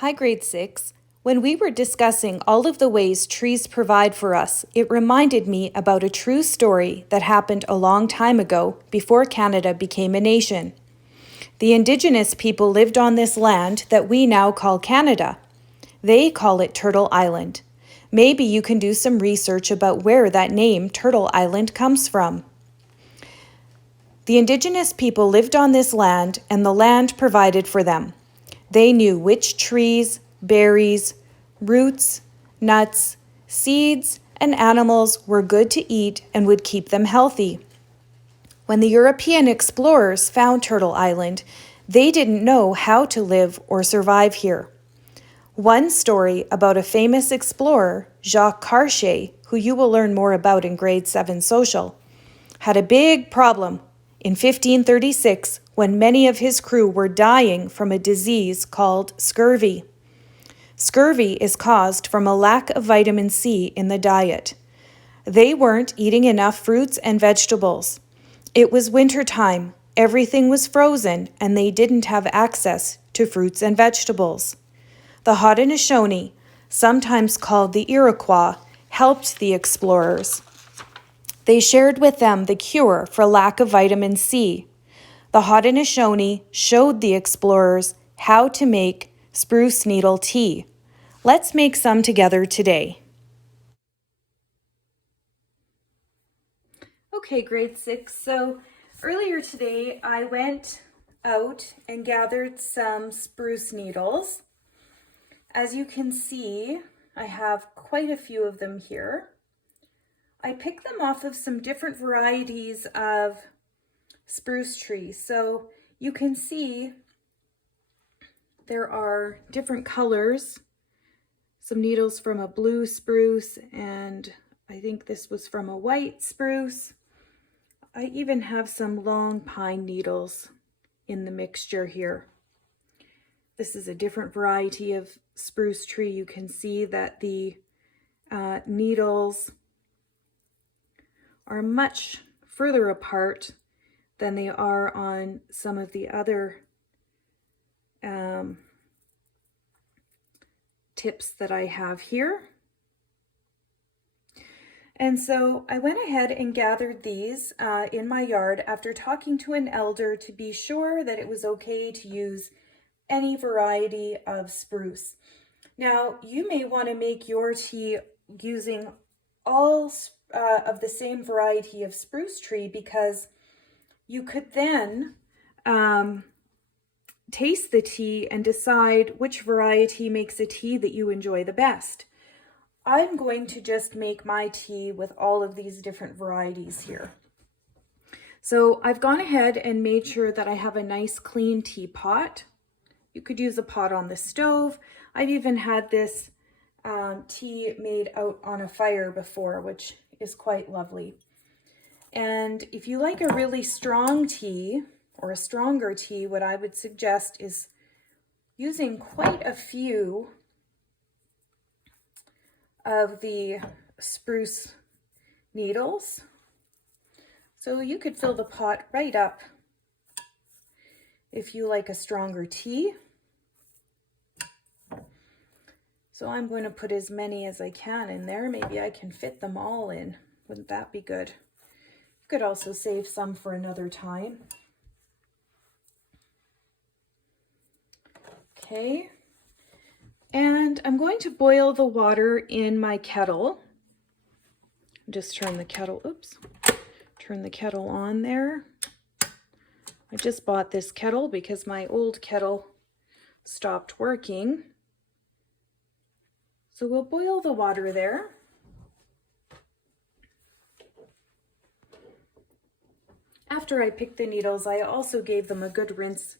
Hi, grade 6. When we were discussing all of the ways trees provide for us, it reminded me about a true story that happened a long time ago before Canada became a nation. The Indigenous people lived on this land that we now call Canada. They call it Turtle Island. Maybe you can do some research about where that name Turtle Island comes from. The Indigenous people lived on this land, and the land provided for them. They knew which trees, berries, roots, nuts, seeds, and animals were good to eat and would keep them healthy. When the European explorers found Turtle Island, they didn't know how to live or survive here. One story about a famous explorer, Jacques Cartier, who you will learn more about in grade 7 social, had a big problem in 1536 when many of his crew were dying from a disease called scurvy. Scurvy is caused from a lack of vitamin C in the diet. They weren't eating enough fruits and vegetables. It was winter time, everything was frozen, and they didn't have access to fruits and vegetables. The Haudenosaunee, sometimes called the Iroquois, helped the explorers. They shared with them the cure for lack of vitamin C. The Haudenosaunee showed the explorers how to make spruce needle tea. Let's make some together today. Okay, grade 6. So earlier today I went out and gathered some spruce needles. As you can see, I have quite a few of them here. I picked them off of some different varieties of spruce trees. So you can see there are different colors, some needles from a blue spruce, and I think this was from a white spruce. I even have some long pine needles in the mixture here. This is a different variety of spruce tree. You can see that the needles are much further apart than they are on some of the other tips that I have here. And so I went ahead and gathered these in my yard after talking to an elder to be sure that it was okay to use any variety of spruce. Now, you may want to make your tea using all of the same variety of spruce tree, because you could then taste the tea and decide which variety makes a tea that you enjoy the best. I'm going to just make my tea with all of these different varieties here. So I've gone ahead and made sure that I have a nice clean teapot. You could use a pot on the stove. I've even had this tea made out on a fire before, which is quite lovely. And if you like a really strong tea or a stronger tea, what I would suggest is using quite a few of the spruce needles. So you could fill the pot right up if you like a stronger tea. So I'm going to put as many as I can in there. Maybe I can fit them all in. Wouldn't that be good? You could also save some for another time. Okay. And I'm going to boil the water in my kettle. Just turn the kettle, turn the kettle on there. I just bought this kettle because my old kettle stopped working. So we'll boil the water there. After I picked the needles, I also gave them a good rinse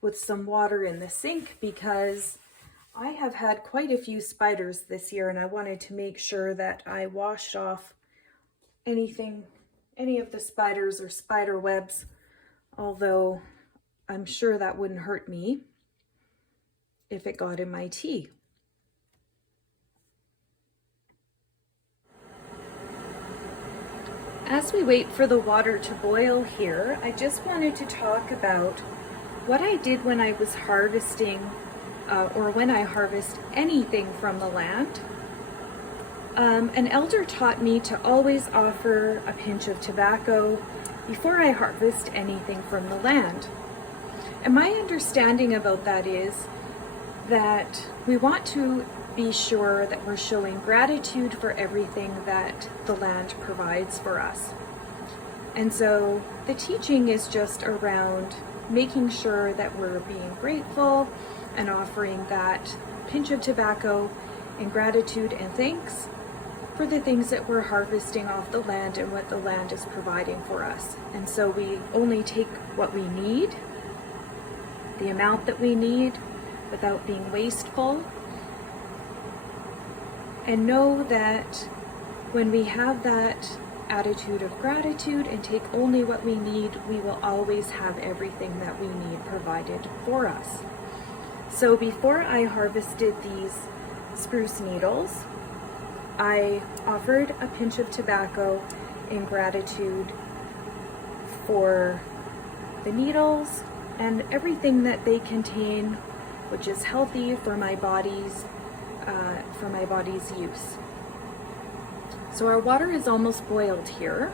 with some water in the sink, because I have had quite a few spiders this year, and I wanted to make sure that I washed off any of the spiders or spider webs, although I'm sure that wouldn't hurt me if it got in my tea. As we wait for the water to boil here, I just wanted to talk about what I did when I was harvesting or when I harvest anything from the land, an elder taught me to always offer a pinch of tobacco before I harvest anything from the land. And my understanding about that is that we want to be sure that we're showing gratitude for everything that the land provides for us. And so the teaching is just around making sure that we're being grateful and offering that pinch of tobacco in gratitude and thanks for the things that we're harvesting off the land and what the land is providing for us. And so we only take what we need, the amount that we need, without being wasteful. And know that when we have that attitude of gratitude and take only what we need, we will always have everything that we need provided for us. So before I harvested these spruce needles, I offered a pinch of tobacco in gratitude for the needles and everything that they contain, which is healthy for my body's use. So our water is almost boiled here.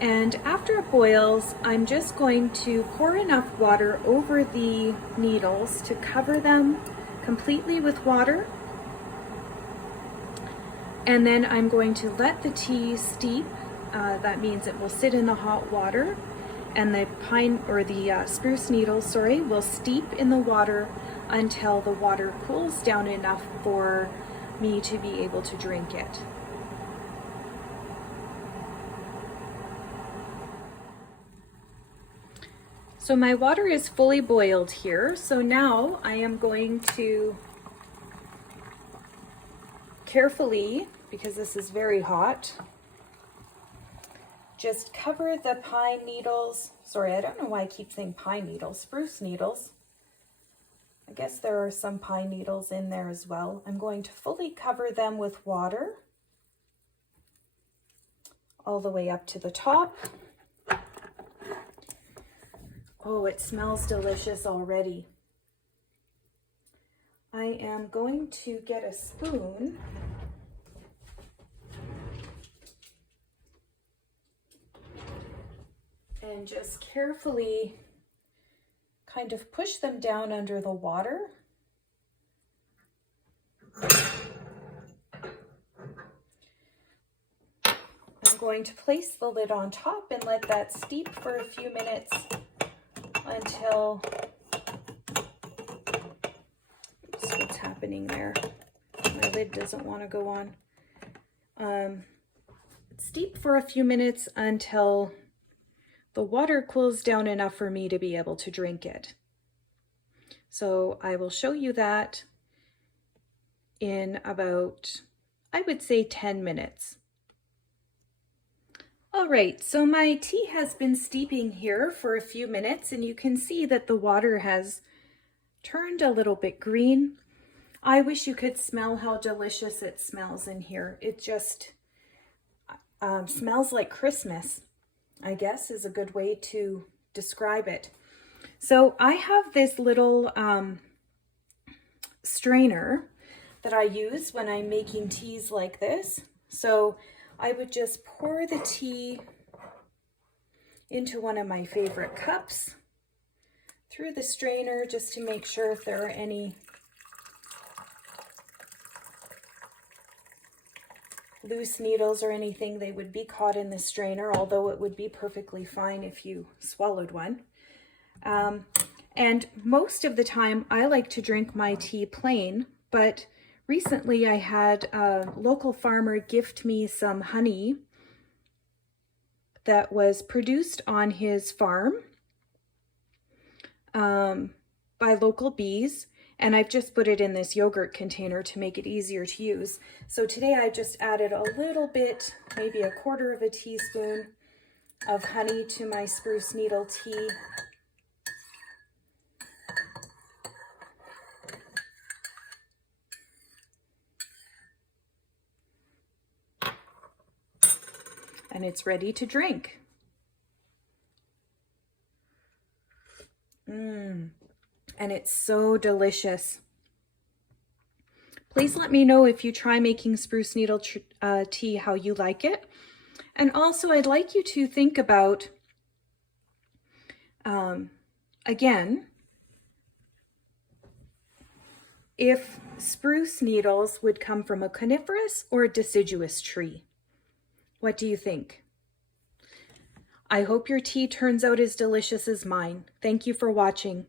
And after it boils, I'm just going to pour enough water over the needles to cover them completely with water. And then I'm going to let the tea steep. That means it will sit in the hot water, and the spruce needles, will steep in the water until the water cools down enough for me to be able to drink it. So my water is fully boiled here. So now I am going to carefully, because this is very hot, just cover the pine needles. Sorry, I don't know why I keep saying pine needles, spruce needles. I guess there are some pine needles in there as well. I'm going to fully cover them with water all the way up to the top. Oh, it smells delicious already. I am going to get a spoon and just carefully kind of push them down under the water. I'm going to place the lid on top and let that steep for a few minutes until, oops, what's happening there? My lid doesn't want to go on. Steep for a few minutes until the water cools down enough for me to be able to drink it. So I will show you that in about, I would say, 10 minutes. All right, so my tea has been steeping here for a few minutes, and you can see that the water has turned a little bit green. I wish you could smell how delicious it smells in here. It just smells like Christmas, I guess, is a good way to describe it. So I have this little strainer that I use when I'm making teas like this. So I would just pour the tea into one of my favorite cups through the strainer just to make sure if there are any loose needles or anything, they would be caught in the strainer, although it would be perfectly fine if you swallowed one. And most of the time I like to drink my tea plain, but recently I had a local farmer gift me some honey that was produced on his farm by local bees, and I've just put it in this yogurt container to make it easier to use. So today I just added a little bit, maybe 1/4 of a teaspoon of honey to my spruce needle tea. And it's ready to drink. and it's so delicious. Please let me know if you try making spruce needle tea, how you like it. And also, I'd like you to think about, again, if spruce needles would come from a coniferous or a deciduous tree. What do you think? I hope your tea turns out as delicious as mine. Thank you for watching.